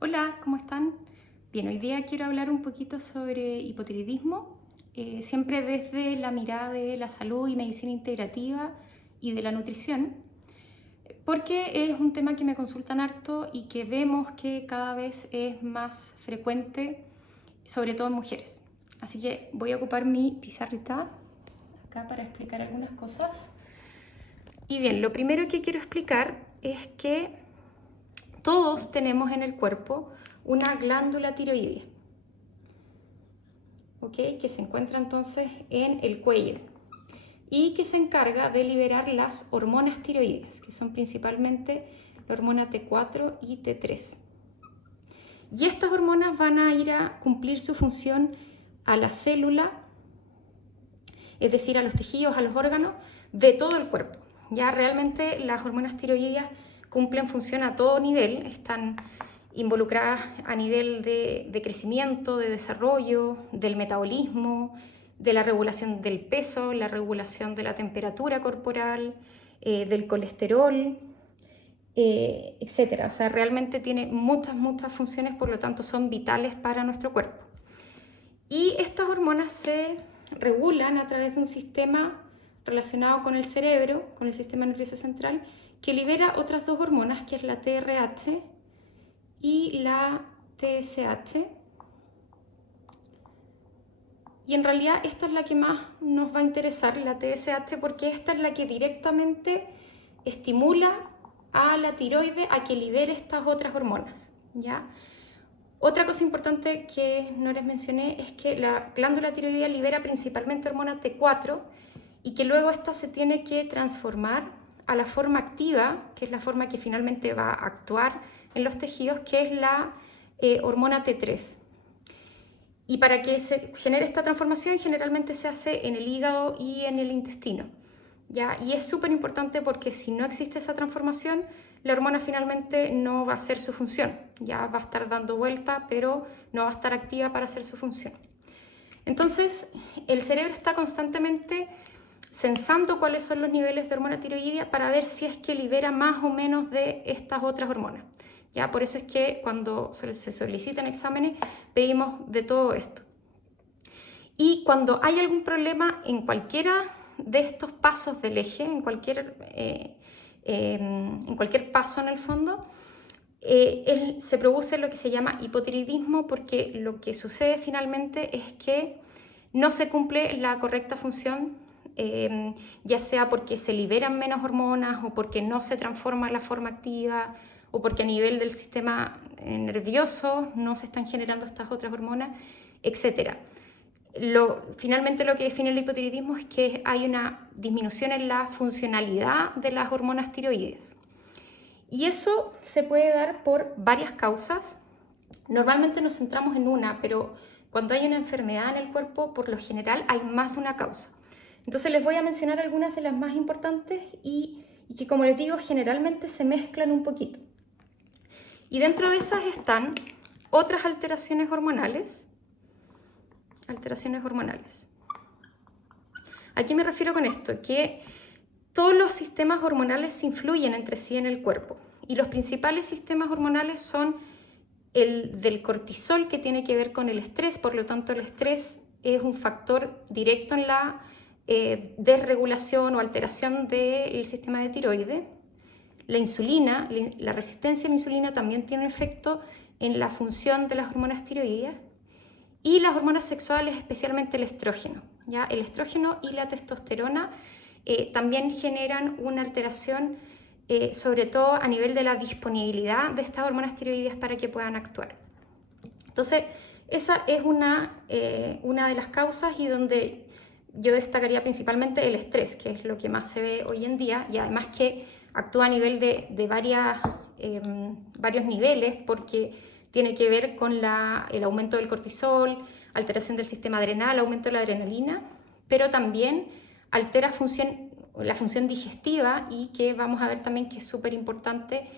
Hola, ¿cómo están? Bien, hoy día quiero hablar un poquito sobre hipotiroidismo, siempre desde la mirada de la salud y medicina integrativa y de la nutrición, porque es un tema que me consultan harto y que vemos que cada vez es más frecuente, sobre todo en mujeres. Así que voy a ocupar mi pizarrita acá para explicar algunas cosas. Y bien, lo primero que quiero explicar es que todos tenemos en el cuerpo una glándula tiroidea, ¿ok? Que se encuentra entonces en el cuello y que se encarga de liberar las hormonas tiroides, que son principalmente la hormona T4 y T3. Y estas hormonas van a ir a cumplir su función a la célula, es decir, a los tejidos, a los órganos de todo el cuerpo. Ya realmente las hormonas tiroideas cumplen función a todo nivel, están involucradas a nivel de crecimiento, de desarrollo, del metabolismo, de la regulación del peso, la regulación de la temperatura corporal, del colesterol, etcétera. O sea, realmente tiene muchas funciones, por lo tanto son vitales para nuestro cuerpo. Y estas hormonas se regulan a través de un sistema relacionado con el cerebro, con el sistema nervioso central, que libera otras dos hormonas, que es la TRH y la TSH. Y en realidad esta es la que más nos va a interesar, la TSH, porque esta es la que directamente estimula a la tiroide a que libere estas otras hormonas, ¿ya? Otra cosa importante que no les mencioné es que la glándula tiroidea libera principalmente hormona T4 y que luego esta se tiene que transformar a la forma activa, que es la forma que finalmente va a actuar en los tejidos, que es la hormona T3. Y para que se genere esta transformación generalmente se hace en el hígado y en el intestino, ¿ya? Y es súper importante porque si no existe esa transformación, la hormona finalmente no va a hacer su función, ya va a estar dando vuelta, pero no va a estar activa para hacer su función. Entonces, el cerebro está constantemente censando cuáles son los niveles de hormona tiroidea para ver si es que libera más o menos de estas otras hormonas. Ya, por eso es que cuando se solicitan exámenes pedimos de todo esto. Y cuando hay algún problema en cualquiera de estos pasos del eje, en cualquier paso en el fondo, se produce lo que se llama hipotiroidismo, porque lo que sucede finalmente es que no se cumple la correcta función, ya sea porque se liberan menos hormonas o porque no se transforma la forma activa o porque a nivel del sistema nervioso no se están generando estas otras hormonas, etc. Finalmente lo que define el hipotiroidismo es que hay una disminución en la funcionalidad de las hormonas tiroides. Y eso se puede dar por varias causas. Normalmente nos centramos en una, pero cuando hay una enfermedad en el cuerpo, por lo general hay más de una causa. Entonces les voy a mencionar algunas de las más importantes y que, como les digo, generalmente se mezclan un poquito. Y dentro de esas están otras alteraciones hormonales. ¿A qué me refiero con esto? Que todos los sistemas hormonales se influyen entre sí en el cuerpo y los principales sistemas hormonales son el del cortisol, que tiene que ver con el estrés, por lo tanto el estrés es un factor directo en la desregulación o alteración del sistema de tiroides. La insulina, la resistencia a la insulina también tiene efecto en la función de las hormonas tiroideas. Y las hormonas sexuales, especialmente el estrógeno, ¿ya? El estrógeno y la testosterona también generan una alteración, sobre todo a nivel de la disponibilidad de estas hormonas tiroideas para que puedan actuar. Entonces, esa es una de las causas y donde yo destacaría principalmente el estrés, que es lo que más se ve hoy en día, y además que actúa a nivel de varios niveles, porque tiene que ver con el aumento del cortisol, alteración del sistema adrenal, aumento de la adrenalina, pero también altera la función digestiva y que vamos a ver también que es súper importante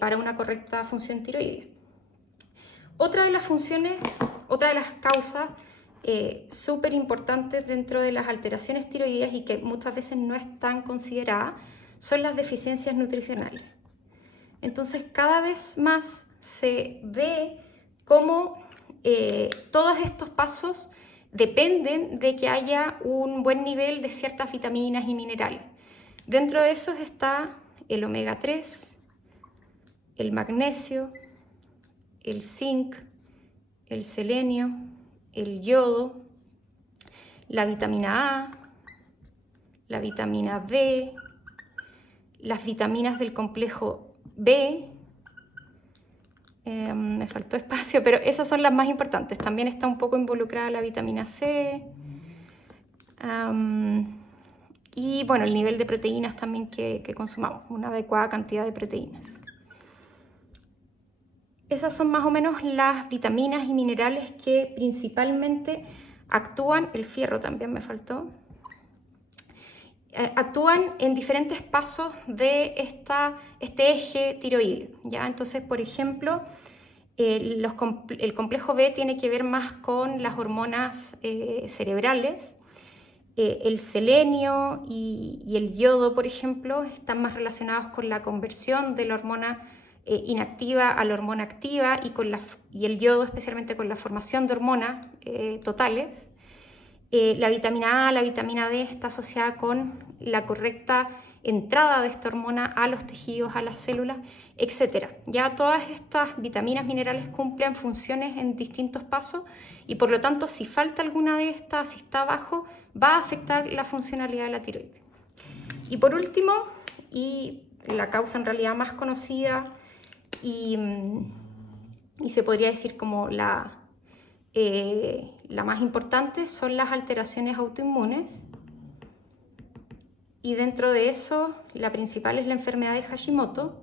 para una correcta función tiroidea. Otra de las causas súper importantes dentro de las alteraciones tiroideas y que muchas veces no están consideradas son las deficiencias nutricionales. Entonces, cada vez más se ve cómo todos estos pasos dependen de que haya un buen nivel de ciertas vitaminas y minerales. Dentro de esos está el omega 3, el magnesio, el zinc, el selenio, el yodo, la vitamina A, la vitamina D, las vitaminas del complejo B. Me faltó espacio, pero esas son las más importantes. También está un poco involucrada la vitamina C. Y bueno, el nivel de proteínas también que consumamos, una adecuada cantidad de proteínas. Esas son más o menos las vitaminas y minerales que principalmente actúan, el fierro también me faltó, actúan en diferentes pasos de este eje tiroideo, ¿ya? Entonces, por ejemplo, el complejo B tiene que ver más con las hormonas cerebrales. El selenio y el yodo, por ejemplo, están más relacionados con la conversión de la hormona inactiva a la hormona activa y el yodo especialmente con la formación de hormonas totales. La vitamina A, la vitamina D está asociada con la correcta entrada de esta hormona a los tejidos, a las células, etc. Ya todas estas vitaminas, minerales cumplen funciones en distintos pasos y por lo tanto si falta alguna de estas, si está abajo, va a afectar la funcionalidad de la tiroides. Y por último, y la causa en realidad más conocida y se podría decir como la más importante, son las alteraciones autoinmunes. Y dentro de eso, la principal es la enfermedad de Hashimoto,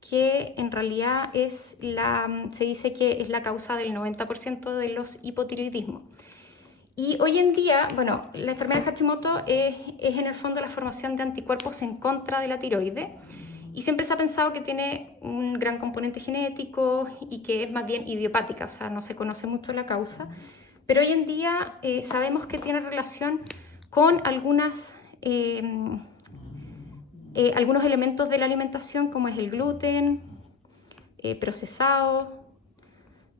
que en realidad se dice que es la causa del 90% de los hipotiroidismos. Y hoy en día, bueno, la enfermedad de Hashimoto es en el fondo la formación de anticuerpos en contra de la tiroides. Y siempre se ha pensado que tiene un gran componente genético y que es más bien idiopática, o sea, no se conoce mucho la causa. Pero hoy en día sabemos que tiene relación con algunos elementos de la alimentación, como es el gluten, procesado.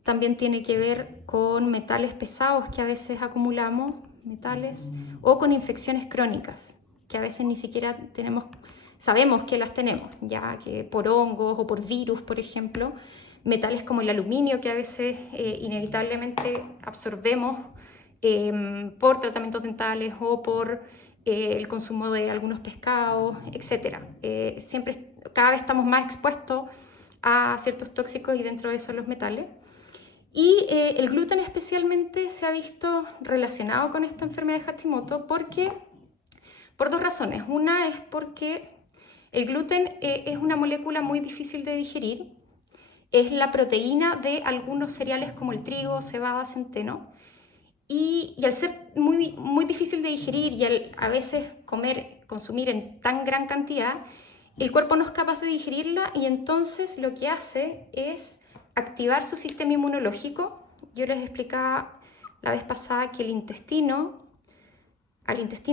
También tiene que ver con metales pesados que a veces acumulamos, o con infecciones crónicas, que a veces ni siquiera sabemos que las tenemos, ya que por hongos o por virus, por ejemplo, metales como el aluminio que a veces inevitablemente absorbemos por tratamientos dentales o por el consumo de algunos pescados, etc. Cada vez estamos más expuestos a ciertos tóxicos y dentro de eso los metales. Y el gluten especialmente se ha visto relacionado con esta enfermedad de Hashimoto por dos razones. Una es porque el gluten es una molécula muy difícil de digerir, es la proteína de algunos cereales como el trigo, cebada, centeno, y al ser muy, muy difícil de digerir y a veces consumir en tan gran cantidad, el cuerpo no es capaz de digerirla y entonces lo que hace es activar su sistema inmunológico. Yo les explicaba la vez pasada que al intestino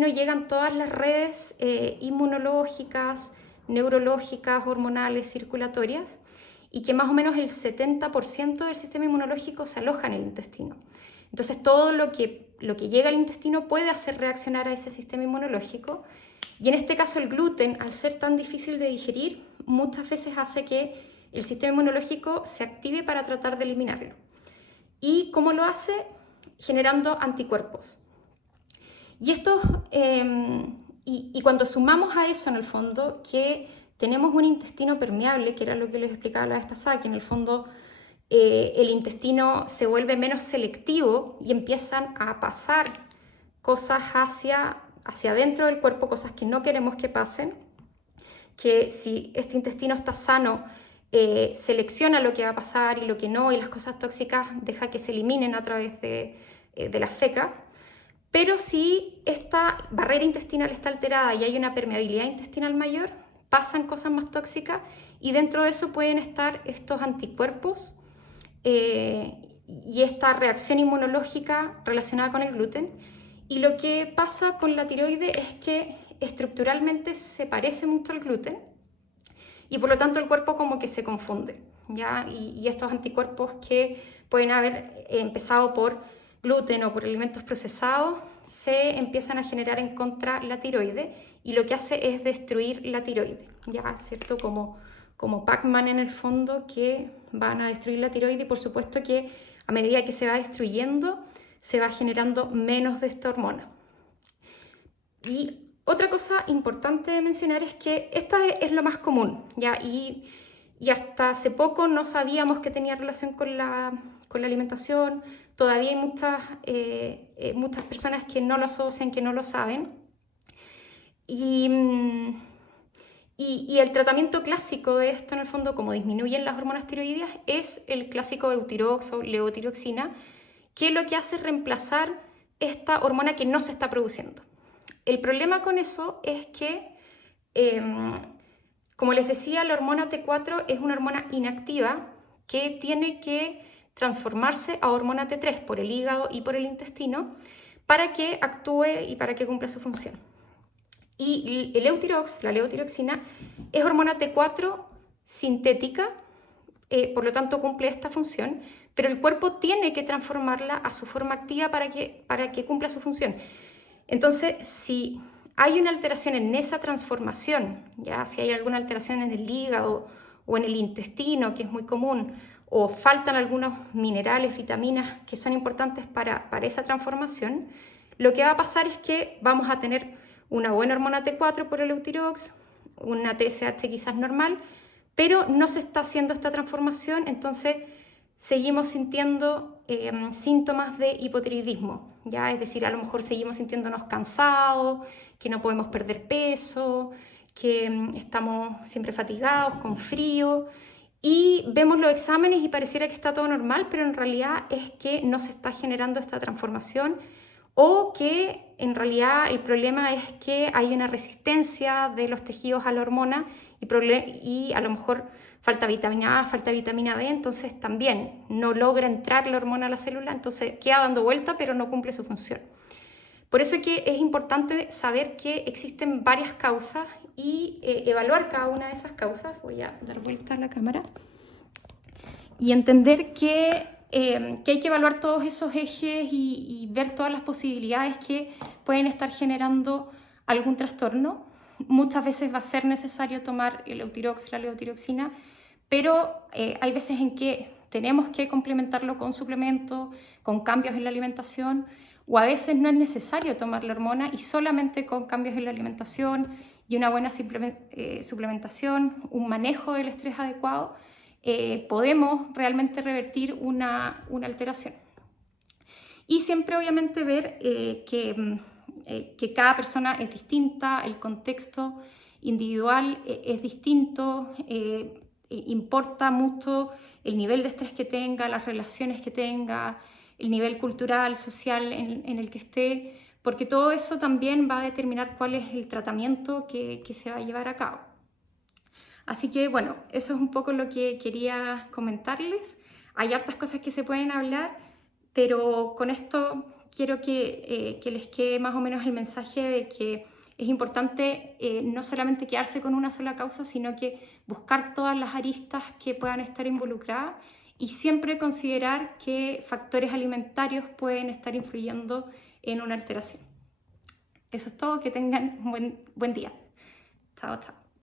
llegan todas las redes inmunológicas, neurológicas, hormonales, circulatorias, y que más o menos el 70% del sistema inmunológico se aloja en el intestino. Entonces todo lo que llega al intestino puede hacer reaccionar a ese sistema inmunológico, y en este caso el gluten, al ser tan difícil de digerir, muchas veces hace que el sistema inmunológico se active para tratar de eliminarlo. ¿Y cómo lo hace? Generando anticuerpos. Y cuando sumamos a eso, en el fondo, que tenemos un intestino permeable, que era lo que les explicaba la vez pasada, que en el fondo el intestino se vuelve menos selectivo y empiezan a pasar cosas hacia adentro del cuerpo, cosas que no queremos que pasen, que si este intestino está sano, selecciona lo que va a pasar y lo que no, y las cosas tóxicas deja que se eliminen a través de las fecas. Pero si esta barrera intestinal está alterada y hay una permeabilidad intestinal mayor, pasan cosas más tóxicas y dentro de eso pueden estar estos anticuerpos y esta reacción inmunológica relacionada con el gluten. Y lo que pasa con la tiroides es que estructuralmente se parece mucho al gluten y por lo tanto el cuerpo como que se confunde, ¿ya? Y estos anticuerpos que pueden haber empezado por gluten o por alimentos procesados se empiezan a generar en contra la tiroides y lo que hace es destruir la tiroides, ¿ya? ¿Cierto? Como Pac-Man en el fondo, que van a destruir la tiroides, y por supuesto que a medida que se va destruyendo se va generando menos de esta hormona. Y otra cosa importante de mencionar es que esta es lo más común, ¿ya? Y hasta hace poco no sabíamos que tenía relación con la alimentación. Todavía hay muchas personas que no lo asocian, que no lo saben. Y el tratamiento clásico de esto, en el fondo, como disminuyen las hormonas tiroideas, es el clásico Eutirox o levotiroxina, que lo que hace es reemplazar esta hormona que no se está produciendo. El problema con eso es que, como les decía, la hormona T4 es una hormona inactiva que tiene que transformarse a hormona T3 por el hígado y por el intestino para que actúe y para que cumpla su función. Y el Eutirox, la levotiroxina, es hormona T4 sintética, por lo tanto cumple esta función, pero el cuerpo tiene que transformarla a su forma activa para que cumpla su función. Entonces, si hay una alteración en esa transformación, ya si hay alguna alteración en el hígado o en el intestino, que es muy común, o faltan algunos minerales, vitaminas que son importantes para esa transformación, lo que va a pasar es que vamos a tener una buena hormona T4 por el Eutirox, una TSH quizás normal, pero no se está haciendo esta transformación, entonces seguimos sintiendo síntomas de hipotiroidismo, ¿ya? Es decir, a lo mejor seguimos sintiéndonos cansados, que no podemos perder peso, que estamos siempre fatigados, con frío, y vemos los exámenes y pareciera que está todo normal, pero en realidad es que no se está generando esta transformación, o que en realidad el problema es que hay una resistencia de los tejidos a la hormona y a lo mejor falta vitamina A, falta vitamina D, entonces también no logra entrar la hormona a la célula, entonces queda dando vuelta pero no cumple su función. Por eso es que es importante saber que existen varias causas y evaluar cada una de esas causas. Voy a dar vuelta a la cámara y entender que hay que evaluar todos esos ejes y ver todas las posibilidades que pueden estar generando algún trastorno. Muchas veces va a ser necesario tomar el Eutirox, la levotiroxina, pero hay veces en que tenemos que complementarlo con suplementos, con cambios en la alimentación, o a veces no es necesario tomar la hormona y solamente con cambios en la alimentación y una buena suplementación, un manejo del estrés adecuado, podemos realmente revertir una alteración. Y siempre obviamente ver que cada persona es distinta, el contexto individual es distinto, importa mucho el nivel de estrés que tenga, las relaciones que tenga, el nivel cultural, social en el que esté, porque todo eso también va a determinar cuál es el tratamiento que se va a llevar a cabo. Así que bueno, eso es un poco lo que quería comentarles. Hay hartas cosas que se pueden hablar, pero con esto quiero que les quede más o menos el mensaje de que es importante no solamente quedarse con una sola causa, sino que buscar todas las aristas que puedan estar involucradas y siempre considerar que factores alimentarios pueden estar influyendo en una alteración. Eso es todo, que tengan un buen día. Chao, chao.